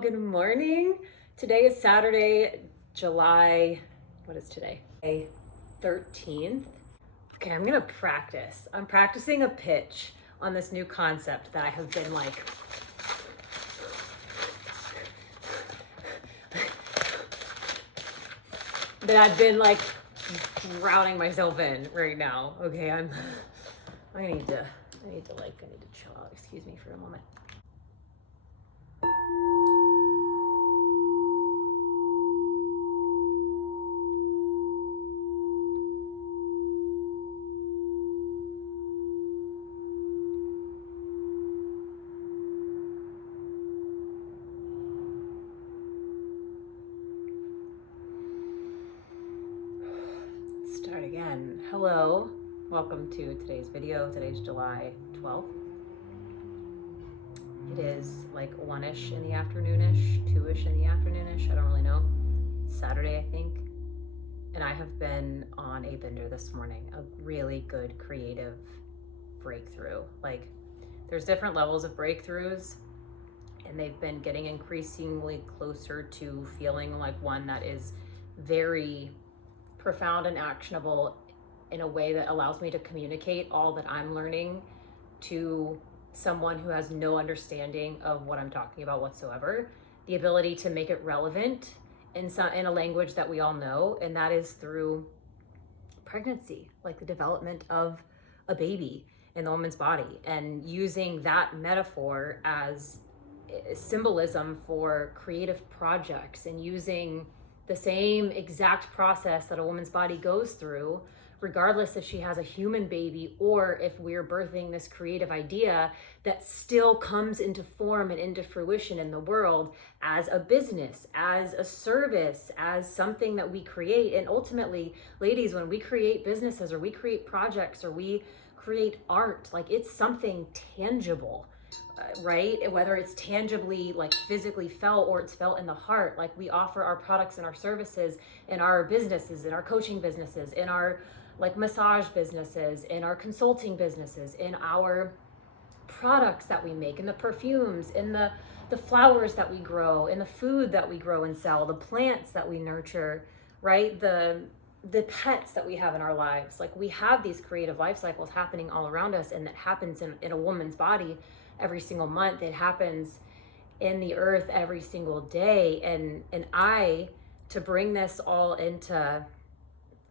Good morning. Today is Saturday, July, what is today? 13th. Okay, I'm gonna practice. I'm practicing a pitch on this new concept that I have been drowning myself in right now. Okay, I need to chill out. Excuse me for a moment. Start again. Hello, welcome to today's video. Today's July 12th. It is like 1-ish in the afternoonish, 2-ish in the afternoonish, I don't really know. It's Saturday, I think. And I have been on a bender this morning, a really good creative breakthrough. Like, there's different levels of breakthroughs, and they've been getting increasingly closer to feeling like one that is very profound and actionable in a way that allows me to communicate all that I'm learning to someone who has no understanding of what I'm talking about whatsoever. The ability to make it relevant in a language that we all know, and that is through pregnancy, like the development of a baby in the woman's body, and using that metaphor as symbolism for creative projects, and using the same exact process that a woman's body goes through, regardless if she has a human baby or if we're birthing this creative idea that still comes into form and into fruition in the world as a business, as a service, as something that we create. And ultimately, ladies, when we create businesses or we create projects or we create art, like, it's something tangible. Right? Whether it's tangibly, like, physically felt, or it's felt in the heart. Like, we offer our products and our services in our businesses, in our coaching businesses, in our like massage businesses, in our consulting businesses, in our products that we make, in the perfumes, in the flowers that we grow, in the food that we grow and sell, the plants that we nurture, right? The pets that we have in our lives. Like, we have these creative life cycles happening all around us, and that happens in a woman's body every single month. It happens in the earth every single day. And to bring this all into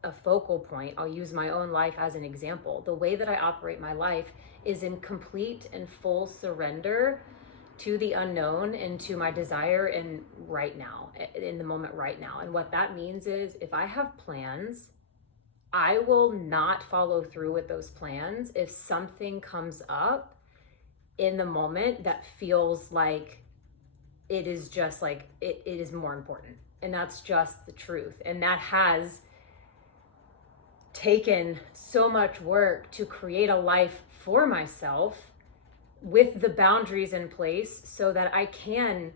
a focal point, I'll use my own life as an example. The way that I operate my life is in complete and full surrender to the unknown and to my desire in right now, in the moment right now. And what that means is, if I have plans, I will not follow through with those plans if something comes up in the moment that feels like it is just like it is more important. And that's just the truth. And that has taken so much work to create a life for myself with the boundaries in place so that I can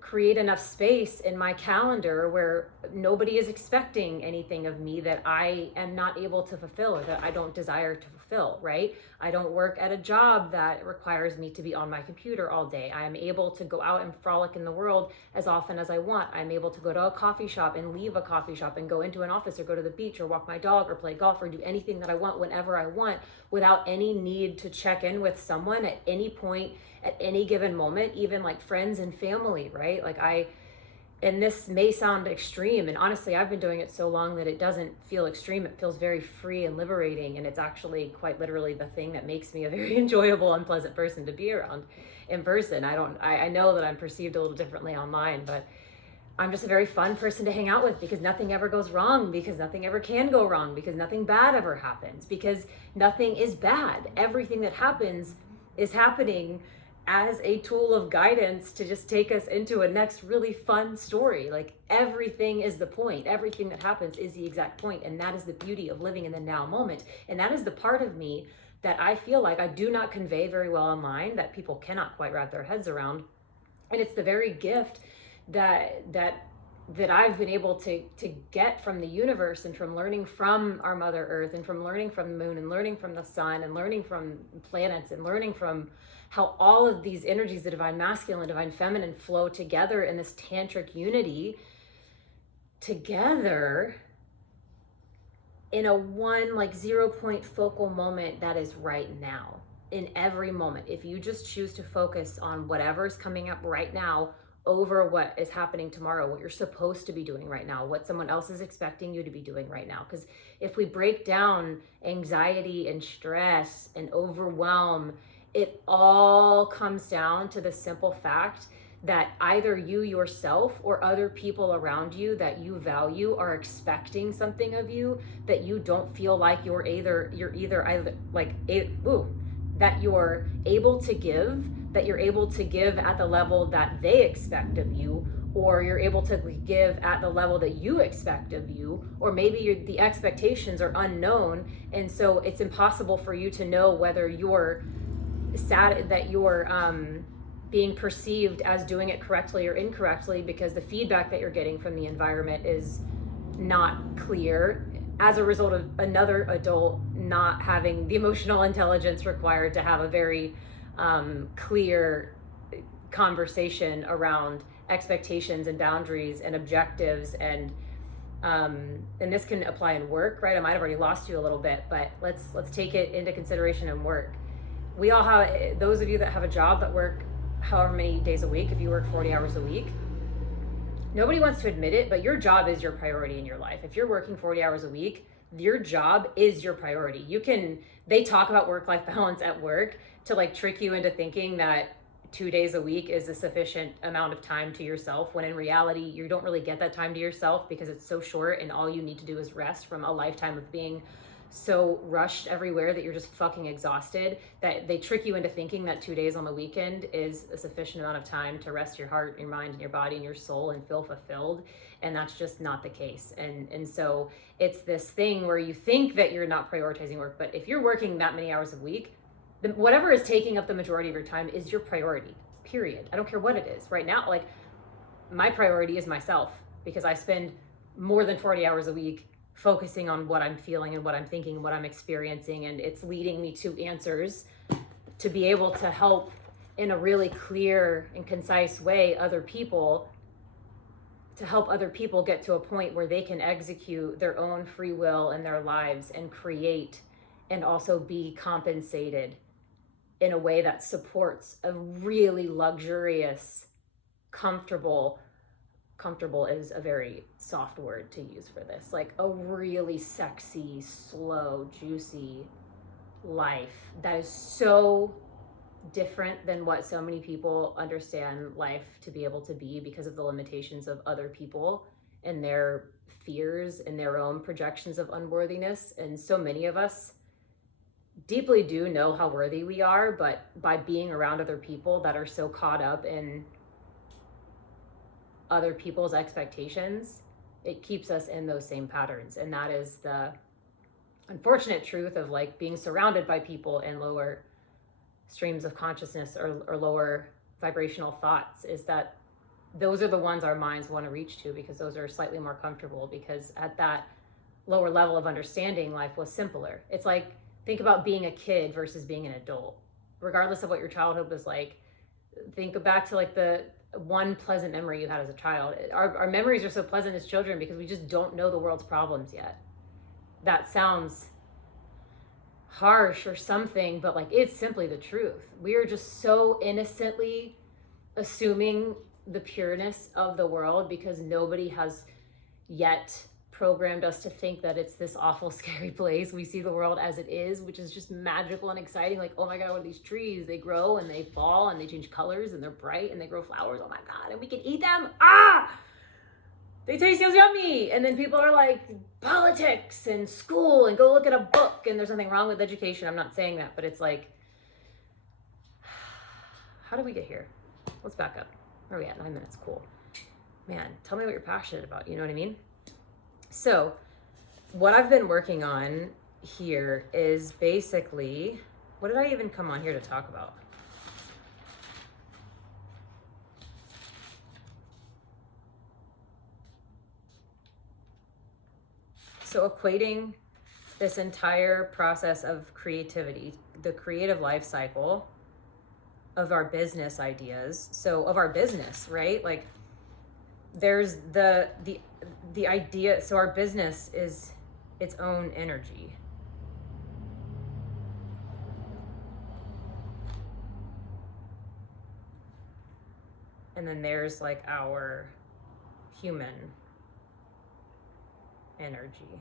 create enough space in my calendar where nobody is expecting anything of me that I am not able to fulfill, or that I don't desire to fulfill, right? I don't work at a job that requires me to be on my computer all day. I am able to go out and frolic in the world as often as I want. I'm able to go to a coffee shop and leave a coffee shop and go into an office, or go to the beach, or walk my dog, or play golf, or do anything that I want whenever I want, without any need to check in with someone at any point, at any given moment, even like friends and family, right? And this may sound extreme, and honestly, I've been doing it so long that it doesn't feel extreme. It feels very free and liberating, and it's actually quite literally the thing that makes me a very enjoyable and pleasant person to be around in person. I know that I'm perceived a little differently online, but I'm just a very fun person to hang out with, because nothing ever goes wrong, because nothing ever can go wrong, because nothing bad ever happens, because nothing is bad. Everything that happens is happening as a tool of guidance to just take us into a next really fun story. Like, everything is the point. Everything that happens is the exact point. And that is the beauty of living in the now moment. And that is the part of me that I feel like I do not convey very well online, that people cannot quite wrap their heads around. And it's the very gift that that I've been able to get from the universe, and from learning from our Mother Earth, and from learning from the moon, and learning from the sun, and learning from planets, and learning from how all of these energies, the divine masculine, divine feminine, flow together in this tantric unity together in a one like 0 point focal moment that is right now. In every moment, if you just choose to focus on whatever's coming up right now over what is happening tomorrow, what you're supposed to be doing right now, what someone else is expecting you to be doing right now. Because if we break down anxiety and stress and overwhelm, it all comes down to the simple fact that either you yourself or other people around you that you value are expecting something of you that you don't feel like you're either that you're able to give at the level that they expect of you, or you're able to give at the level that you expect of you, or maybe the expectations are unknown, and so it's impossible for you to know whether you're sad that you're being perceived as doing it correctly or incorrectly, because the feedback that you're getting from the environment is not clear as a result of another adult not having the emotional intelligence required to have a very clear conversation around expectations and boundaries and objectives, and this can apply in work, right? I might have already lost you a little bit, but let's take it into consideration in work. We all have, those of you that have a job that work however many days a week, if you work 40 hours a week, nobody wants to admit it, but your job is your priority in your life. If you're working 40 hours a week, your job is your priority. They talk about work-life balance at work to like trick you into thinking that 2 days a week is a sufficient amount of time to yourself, when in reality, you don't really get that time to yourself because it's so short, and all you need to do is rest from a lifetime of being so rushed everywhere that you're just fucking exhausted, that they trick you into thinking that 2 days on the weekend is a sufficient amount of time to rest your heart, your mind, and your body, and your soul, and feel fulfilled. And that's just not the case. And so it's this thing where you think that you're not prioritizing work, but if you're working that many hours a week, whatever is taking up the majority of your time is your priority, period. I don't care what it is. Right now, like, my priority is myself, because I spend more than 40 hours a week focusing on what I'm feeling and what I'm thinking and what I'm experiencing, and it's leading me to answers to be able to help in a really clear and concise way other people, to help other people get to a point where they can execute their own free will in their lives and create and also be compensated in a way that supports a really luxurious, comfortable is a very soft word to use for this, like a really sexy, slow, juicy life that is so different than what so many people understand life to be able to be, because of the limitations of other people and their fears and their own projections of unworthiness. And so many of us deeply do know how worthy we are, but by being around other people that are so caught up in other people's expectations, it keeps us in those same patterns. And that is the unfortunate truth of like being surrounded by people in lower streams of consciousness or lower vibrational thoughts, is that those are the ones our minds want to reach to, because those are slightly more comfortable, because at that lower level of understanding, life was simpler. It's like, think about being a kid versus being an adult. Regardless of what your childhood was like, think back to like the one pleasant memory you had as a child. Our memories are so pleasant as children because we just don't know the world's problems yet. That sounds harsh or something, but like, it's simply the truth. We are just so innocently assuming the pureness of the world because nobody has yet programmed us to think that it's this awful, scary place. We see the world as it is, which is just magical and exciting. Like, oh my God, what are these trees? They grow and they fall and they change colors and they're bright and they grow flowers. Oh my God, and we can eat them. They taste so yummy. And then people are like, politics and school and go look at a book, and there's nothing wrong with education. I'm not saying that, but it's like, how did we get here? Let's back up. Where are we at? 9 minutes. Cool. Man, tell me what you're passionate about. You know what I mean? So what I've been working on here is basically, what did I even come on here to talk about? So equating this entire process of creativity, the creative life cycle of our business ideas, so of our business, right? Like there's the idea, so our business is its own energy. And then there's like our human energy.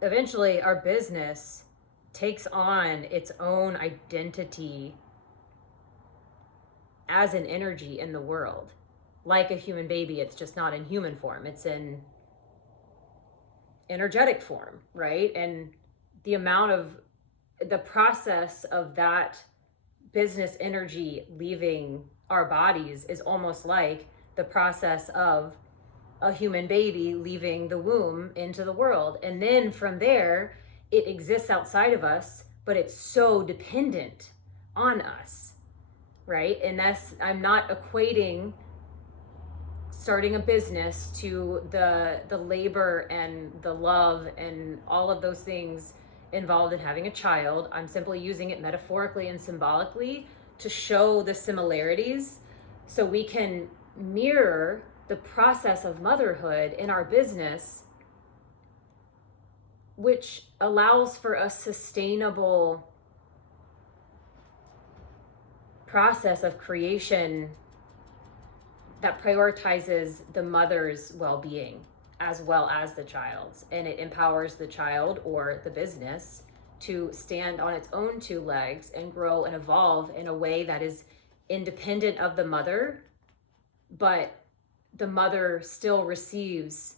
Eventually, our business takes on its own identity as an energy in the world. Like a human baby, it's just not in human form, it's in energetic form, right? And the amount of the process of that business energy leaving our bodies is almost like the process of a human baby leaving the womb into the world. And then from there, it exists outside of us, but it's so dependent on us, right? And that's, I'm not equating starting a business to the labor and the love and all of those things involved in having a child. I'm simply using it metaphorically and symbolically to show the similarities so we can mirror the process of motherhood in our business, which allows for a sustainable process of creation that prioritizes the mother's well-being as well as the child's, and it empowers the child or the business to stand on its own two legs and grow and evolve in a way that is independent of the mother, but the mother still receives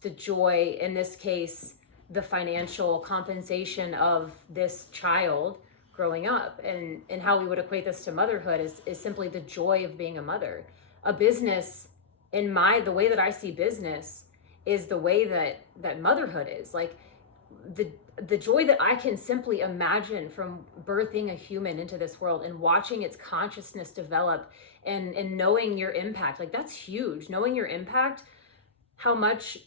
the joy, in this case, the financial compensation of this child growing up. And how we would equate this to motherhood is simply the joy of being a mother. A business, the way that I see business, is the way that motherhood is. Like the joy that I can simply imagine from birthing a human into this world and watching its consciousness develop and knowing your impact, like that's huge. Knowing your impact, how much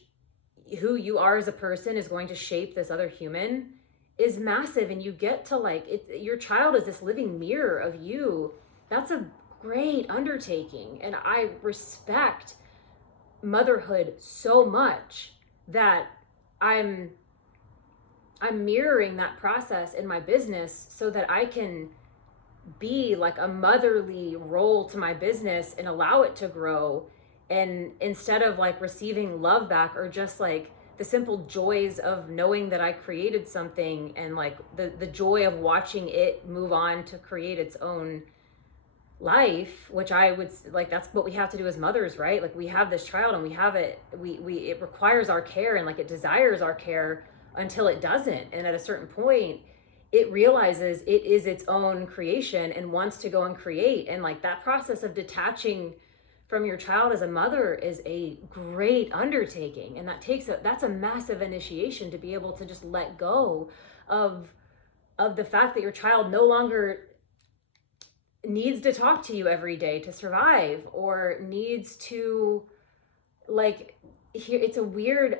who you are as a person is going to shape this other human is massive. And you get to your child is this living mirror of you. That's a great undertaking. And I respect motherhood so much that I'm mirroring that process in my business so that I can be like a motherly role to my business and allow it to grow. And instead of like receiving love back or just like the simple joys of knowing that I created something and like the joy of watching it move on to create its own life, which I would like, that's what we have to do as mothers, right? Like we have this child and we have it, it requires our care and like it desires our care until it doesn't. And at a certain point, it realizes it is its own creation and wants to go and create. And like that process of detaching from your child as a mother is a great undertaking. And that's a massive initiation to be able to just let go of the fact that your child no longer needs to talk to you every day to survive, or needs to I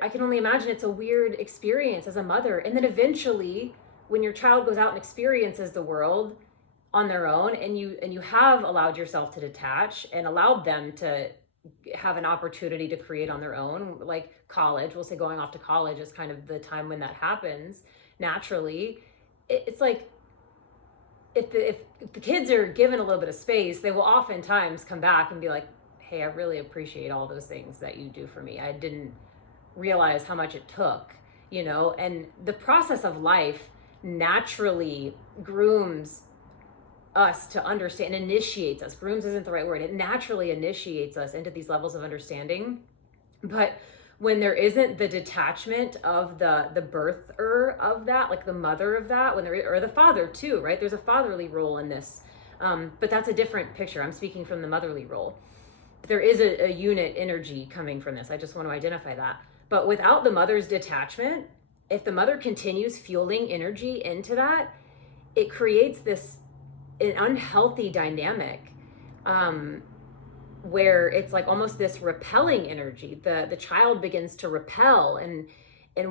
can only imagine it's a weird experience as a mother. And then eventually when your child goes out and experiences the world on their own, and you have allowed yourself to detach and allowed them to have an opportunity to create on their own, like college, we'll say going off to college is kind of the time when that happens naturally. It's like if the kids are given a little bit of space, they will oftentimes come back and be like, hey, I really appreciate all those things that you do for me. I didn't realize how much it took, and the process of life naturally grooms us to understand, initiates us. Grooms isn't the right word. It naturally initiates us into these levels of understanding. But when there isn't the detachment of the birther of that, like the mother of that, or the father too, right? There's a fatherly role in this. But that's a different picture. I'm speaking from the motherly role. There is a unit energy coming from this. I just want to identify that. But without the mother's detachment, if the mother continues fueling energy into that, it creates an unhealthy dynamic. where it's like almost this repelling energy. The child begins to repel and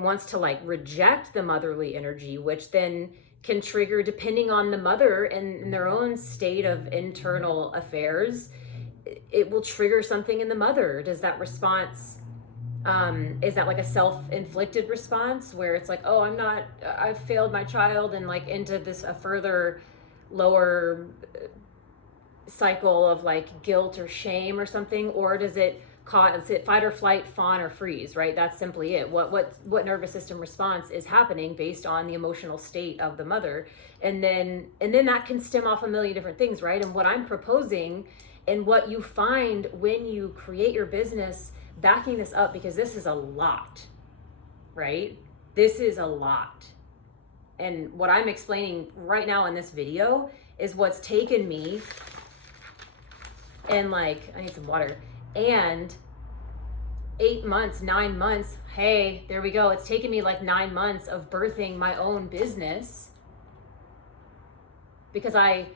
wants to like reject the motherly energy, which then can trigger, depending on the mother and their own state of internal affairs, it will trigger something in the mother. Does that response, is that like a self-inflicted response where it's like, oh, I've failed my child, and like into this a further lower cycle of like guilt or shame or something? Or does it cause it fight or flight, fawn or freeze, right? That's simply it. What nervous system response is happening based on the emotional state of the mother, and then that can stem off a million different things, right? And what I'm proposing, and what you find when you create your business, backing this up, because this is a lot, right? This is a lot. And what I'm explaining right now in this video is what's taken me, and like, I need some water, and 8 months, 9 months, hey, there we go. It's taken me like 9 months of birthing my own business, because I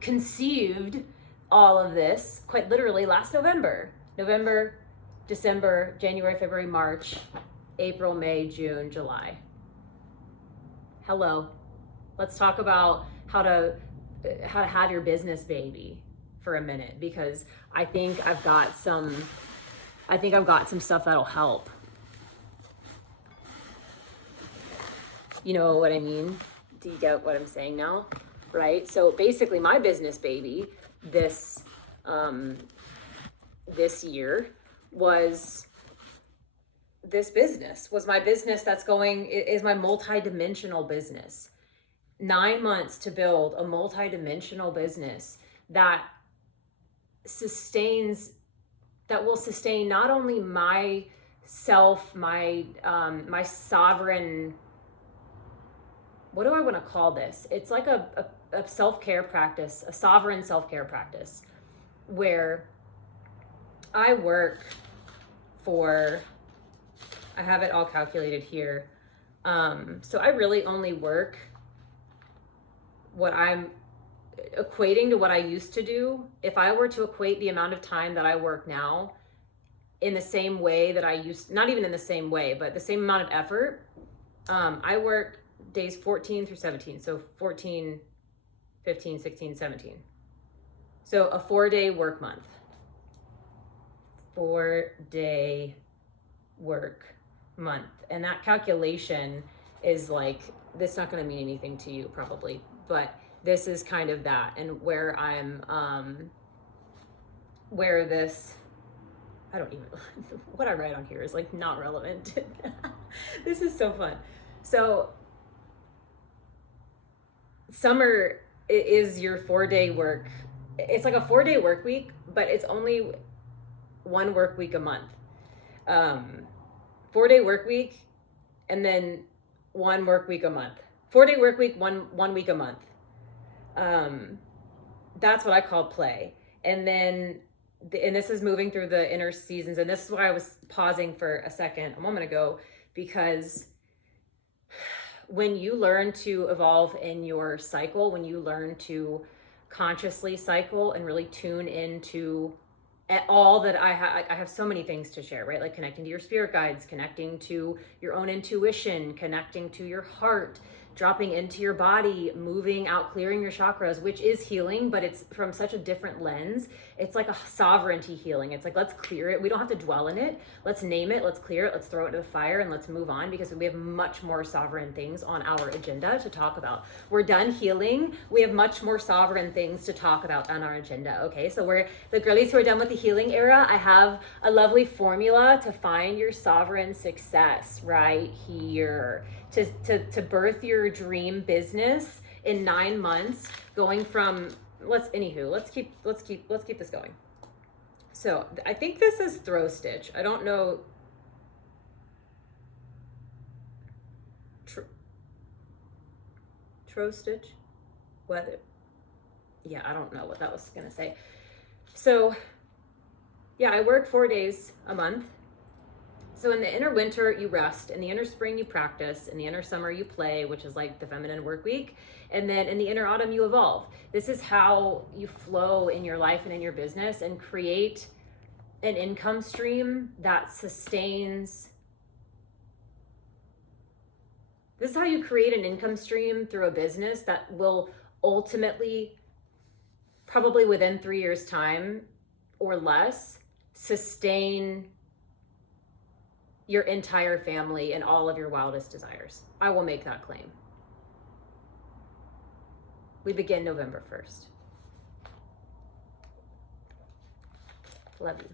conceived all of this quite literally last November, December, January, February, March, April, May, June, July. Hello. Let's talk about how to have your business baby for a minute, because I think I've got some stuff that'll help. You know what I mean? Do you get what I'm saying now? Right? So basically my business baby this year was this business, was my business is my multi-dimensional business. 9 months to build a multi-dimensional business that will sustain not only myself, my sovereign, what do I want to call this? It's like a self-care practice, a sovereign self-care practice, where I work for, I have it all calculated here. So I really only work what I'm equating to what I used to do. If I were to equate the amount of time that I work now in the same way that I used, not even in the same way, but the same amount of effort, I work days 14 through 17. So 14, 15, 16, 17. So a 4-day work month. 4-day work month. And that calculation is like, that's not going to mean anything to you probably, but this is kind of that. And where I'm, where this, I don't even, what I write on here is like not relevant. This is so fun. So summer is your 4-day work. It's like a 4-day work week, but it's only one work week a month. 4-day work week, and then one work week a month. 4-day work week, one week a month. That's what I call play. And then, and this is moving through the inner seasons. And this is why I was pausing for a second a moment ago, because when you learn to evolve in your cycle, when you learn to consciously cycle and really tune into all that I have so many things to share, right? Like connecting to your spirit guides, connecting to your own intuition, connecting to your heart, dropping into your body, moving out, clearing your chakras, which is healing, but it's from such a different lens. It's like a sovereignty healing. It's like, let's clear it. We don't have to dwell in it. Let's name it. Let's clear it. Let's throw it to the fire and let's move on, because we have much more sovereign things on our agenda to talk about. We're done healing. We have much more sovereign things to talk about on our agenda. Okay. So we're the girlies who are done with the healing era. I have a lovely formula to find your sovereign success right here. To birth your dream business in 9 months, going from let's keep this going. So I think this is throw stitch. I don't know. Throw stitch? What? Yeah, I don't know what that was gonna say. So yeah, I work 4 days a month. So in the inner winter, you rest. In the inner spring, you practice. In the inner summer, you play, which is like the feminine work week. And then in the inner autumn, you evolve. This is how you flow in your life and in your business and create an income stream that sustains. This is how you create an income stream through a business that will ultimately, probably within 3 years' time or less, sustain your entire family and all of your wildest desires. I will make that claim. We begin November 1st. Love you.